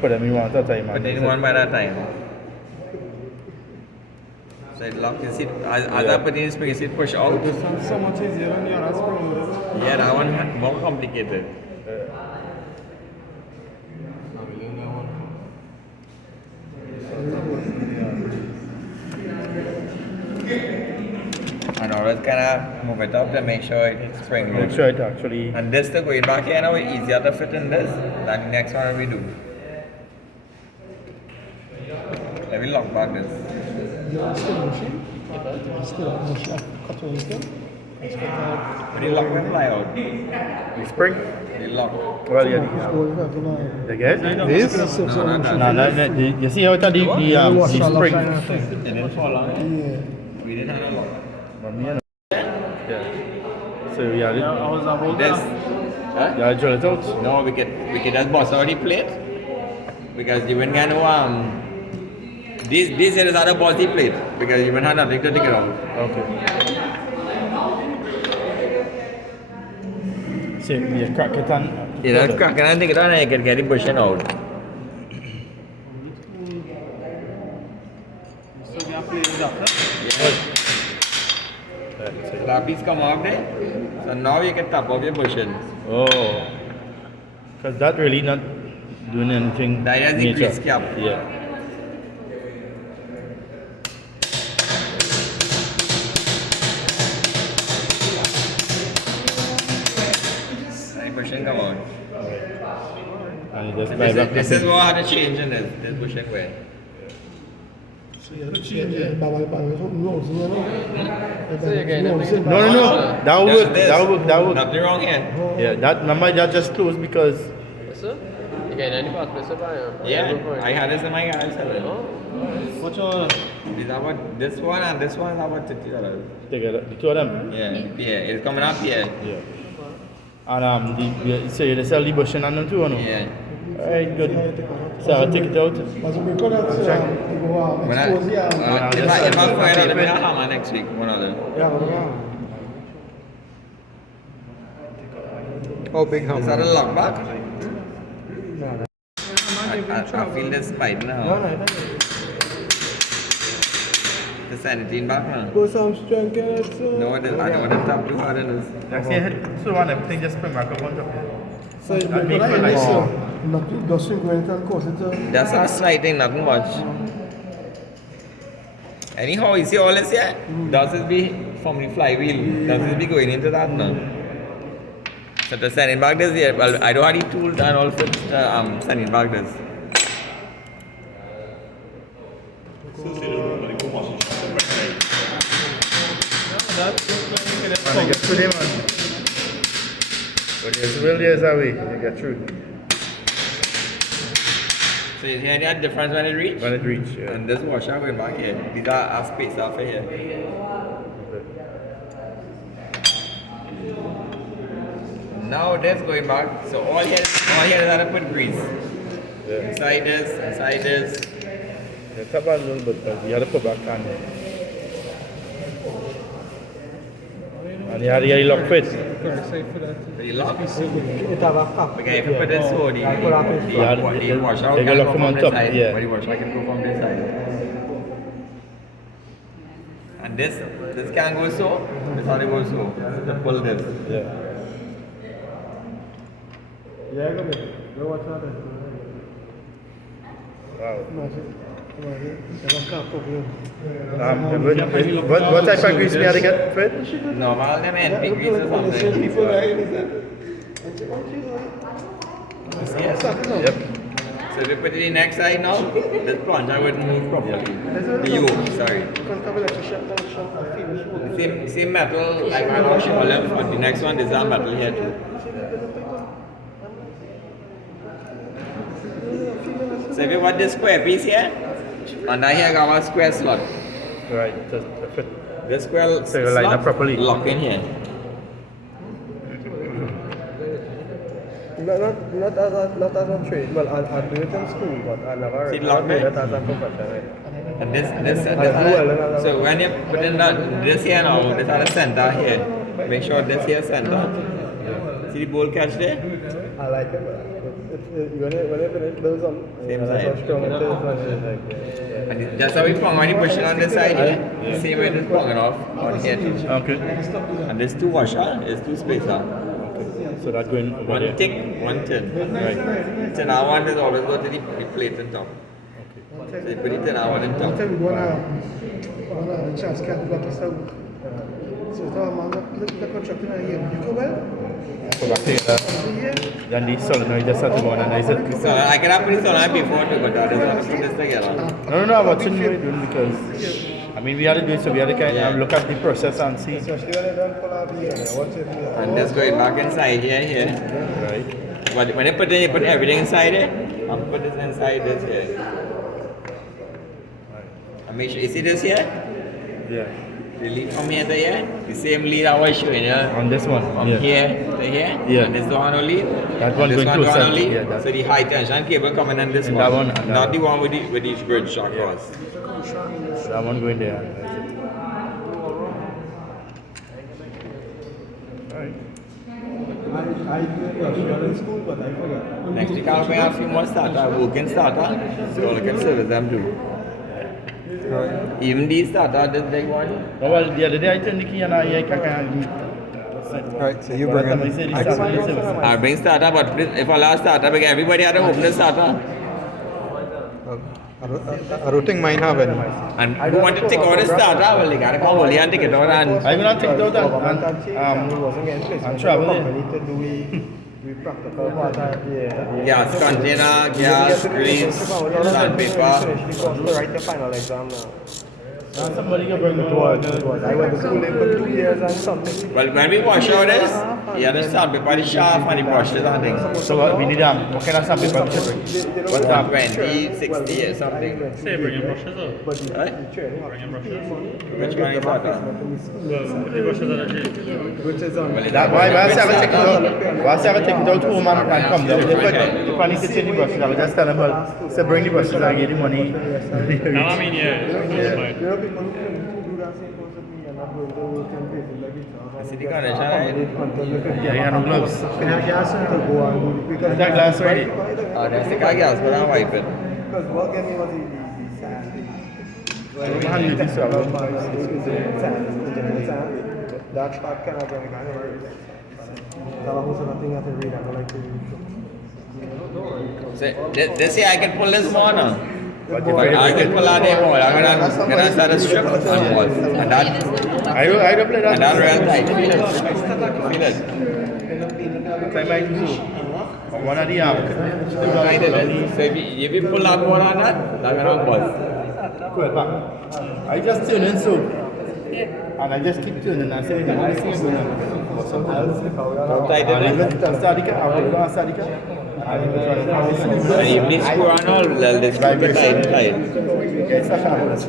put them in one at a time. But then one by that time. So it lock your seat. As I put in spring, it push out. This one's so much easier than the other spring. Yeah, that one more complicated. And always kind of move it up to make sure it's spring. Make sure it actually. And this to going back here now is easier to fit in this than the next one we do. Let me lock back this. No, it's still a machine. It's still a machine. Cut away here. When you lock the fly out, The spring? you lock. Well, yeah. The guys? This? No, not that. You see how it had the spring? It didn't fall on it. Yeah. We didn't have a lock. Yeah. So yeah, This. yeah, drill it out. No, we could just bust out the plate. Because you wouldn't get no this is other bust the plate. Because you wouldn't have nothing to take it out. Okay. So you crack it on. You know, crack and take it out and you can get the bushing out. So we are playing that, Yeah. So that piece come off there. So now you can top off your bushing. Oh. Because that really not doing anything. That is the major. grease cap. Yeah. And the bushing come out. And you just And buy back. this is what had to change in this bushing way. So you have to change it. Baba, no, so you No. That will work. That will work. That will work. Nothing wrong here. Yeah, that number that just closed because. Yes, sir. You get any part of the Yeah, I had this in my garage. What's your These are what this one and this one is about $50. Together, the two of them. Yeah, it's coming up here. Yeah. And so you sell the bushing on them too, or no? Yeah. Alright, good. So I'll take it out. Mas o mercado é When I, expose if I find out, let me have hammer next week, one of them. Oh, big Is that hammer. a lock back? I feel this bite now. The 17 back now. Go some strength in it, sir. No, I don't want to tap too hard in this. Actually, I had so on everything just spring back up on top here. So you That make makes it it like like- so. Not doesn't go into course it. That's a slight thing, nothing much. Anyhow, you see all this here? Does it be from the flywheel? Does it be going into that now? So to send it back this here, well, I don't have the tools and also send it back this. And I get through them, man. But there's a way you get through. So you hear that difference when it reach? When it reach, yeah. And this washer going back here. These are space off here. Now this going back. So all here is how to put grease. Yeah. Inside this. Yeah, tap out a little bit, but you have to put back on it. And you have to get it locked fit. So you lock. It have a cap. Because if you put this so the washer they can lock go them on from this top, side. yeah. But the washer can go from this side. And this can go so. This how they go so. To pull this. Yeah. Yeah, go ahead. Go watch out. Wow. Imagine. Have a cap over here. What type of grease we have to get fit? Normal them NP grease or something. People like it. Yes. Yep. So if you put it in next side now, this plunger wouldn't move properly. The yoke, sorry. The same metal like my washing olive, but the next one is a metal here too. So if you want this square piece here, under here got one square slot. Right, just fit. This square So you line up properly. lock in here. Not as a trade. Well, I do it in school, but I never See, lock did there? it as a profession. And so when you put in this here now, this are the center here. Make sure this here center. See the bowl catch there? I like it, but when it builds up, Same that's side. how strong it is. And that's how we pong when you push it on this side here. Same way it's ponging off on here too. Okay. And there's two washer, there's two spacer. So that's going over One there. thick, one thin. Right. Tin hour one is always go to the plate on top. So you put the tin hour on top. Tell me one chance can't block us out. So tell man, the contract in a year. You go well? So back to then the solenoid just had to go on and I said, So I can have put it on before too, but I just want to put this together. no, what's in you doing because I mean we had to do it so we had to kind of look at the process and see. Especially when they don't pull out the watch it. And just going back inside here. Right. But when you put it, you put everything inside it. And put this inside this here. And make sure you see this here? Yeah. The lead from here to here, the same lead I was showing you. On this one. From yeah. here to here, Yeah. and this one only. That one and this going one closer. only. Yeah, that- So the high tension cable coming in this And one. that one, and that Not one. the one with the bridge across. So that one going there. Right. Alright. I did Russian in school, but I forgot. Next week I'll bring a few more starter, working starter, so I can service them too. Even these starter, this big one. Oh, well, the other day I turned the key and I can't. Right, so you By the bring time I say the starter, the service. I'll bring starter, but please, if I last starter, because everybody had to open the starter. I don't think mine have any. And who want to take out the starter, well, they gotta come early and take it out and I'm gonna take it out and travel it. We practical part of gas container, gas, grease, sandpaper. to write the final exam now. Somebody can bring the I went to school for 2 years and something. Well, when we wash out this, you have the sandpaper, the shaft, and the brushes and things. So what we need what kind of sandpaper we should bring? What's that, 20, 60 or something? Say, bring your brushes up. Right? Bring your brushes. Which one is that? Well, put the brushes on the table. Which is on. Well, is That that why one? I say I take it out? Why I say I take it out home and come down? If I need to change the brushes, I will just tell them, well, say bring the brushes and get the money. No, I mean, yeah. You know people who do that same course with me and not going to work and places like it. City connection, right? Yeah, you have no gloves. Can I gas to go and do it? Because That glass ready? There's the car gas, but I wipe it. Because what gave me was the sand. Hand you this one. That part kind of going on. Tell them who's nothing at the read. I don't like to read. So, this here I can pull this one on. But But I can pull out the wall. I'm gonna start a strip on wall. And that, I don't play that. and that real tight. Feel it. Feel it. I might do. One of the Kind of it. So if you pull out one on that, that's gonna bust. Go back. I just turn in so. And I just keep turning and saying, I see you or something else. How tight And I it is. will start the car. I will go and start the car. And I will try to And if you screw on all, well, the screw be tight. It's a fabulous.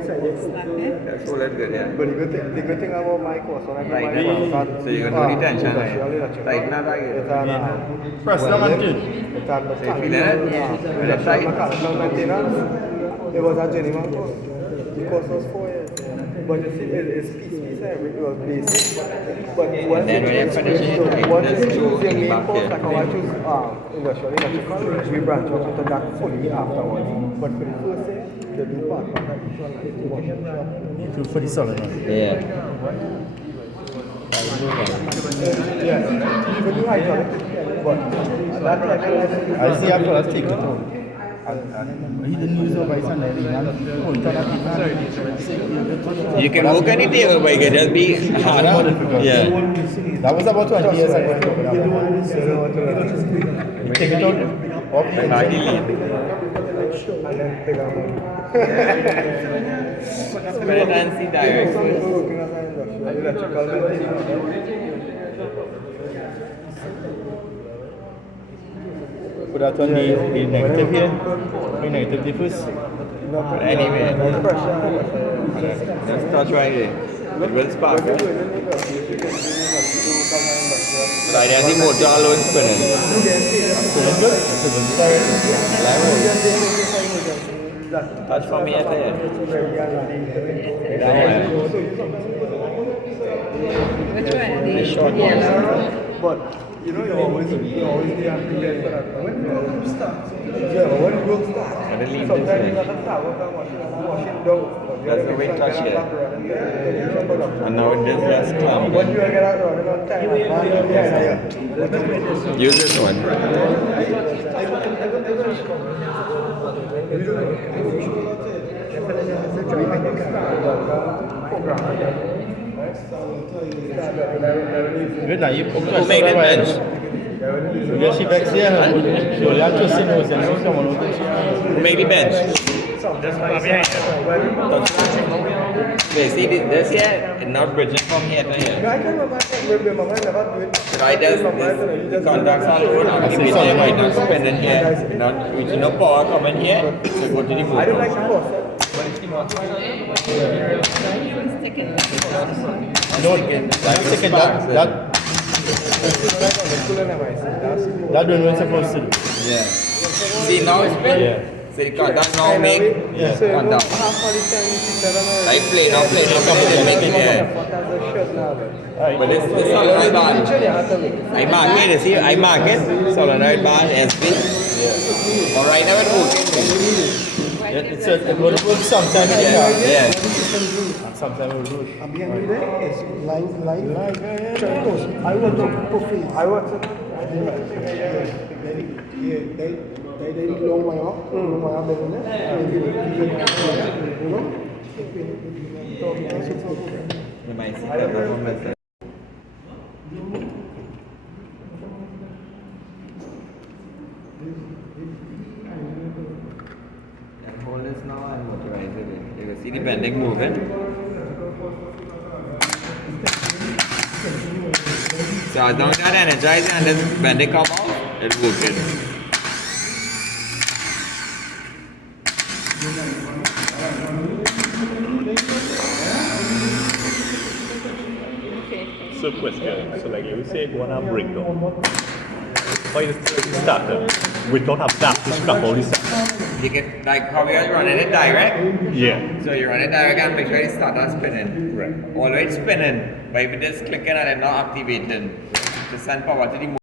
That's all that's good, yeah. But the good thing about my course, when I do Tight my it. course, So you can do the tension. Tighten that it's again. on Press them and turn. it's on So you feel it? mechanical Tight. maintenance. It was a journeyman course. The course was 4 years. But you see, it's piece everything. It was basic. But once then when you finish it, you once just you screw choose your in the main back course, here. like how I choose industrial electrical, we branch out into that fully afterwards. But for the first year, the new part, like each one, like one shop. For the solenoid. Yeah. Yeah, even the hydraulic, but that time I see after I take it out. And he didn't use a vice and everything. And point on it. You can work any table, but it can just be harder. Yeah. That was about 20 years ago. We take it out. Off the Back the lead. and then take out money. Better than see direct. Working as an electrical Put that on the negative here. The negative the first. But anyway, just touch right here. It will spark. But I have the motor alone spinning. Touch from here to here. Which one? The short one. But you know, you always be prepared for that. When you start, when you don't start, Gotta leave this sometimes way. you gotta start with that washing down. That's the way to touch it. And now it is less clamp. When you get out running on time, Use this one. Good now, you Who made it bench? You see back there, you only have to see those and come on over. Who made the bench? Okay, see this here, it's not bridging from here to here. I can remember my never do it. Right, there's the contacts all over now. If it's here, right now, spinning here, not reaching no power coming here, so go to the motor. I don't like the boss. No, that's second, that doing what it's supposed to do. Yeah. See now it's spin? Yeah. So the contact now make Yeah. contact. Half of the time you see that Right, play now, come on, make it here. But this solenoid bar, I mark it, you see, I mark it, solenoid bar, SP. All right, now it's working. It will work sometime in the car. Yeah. Sometime it will work. And behind you there is line. Churros. I want to coffee. I want to. They long way off. Long way off there. You know? You might see that one method. And hold this now and motorize it. You can see the bending moving. So as long as that energizing and this bending come out, it's working. So question, so like you say go on a breakdown. Why you start we don't have that to scrap all this. You can, like how we are running it direct. Yeah. So you run it direct and make sure it starts spinning. Right. Always spinning. But if it is clicking and it's not activating, to send power to the motor.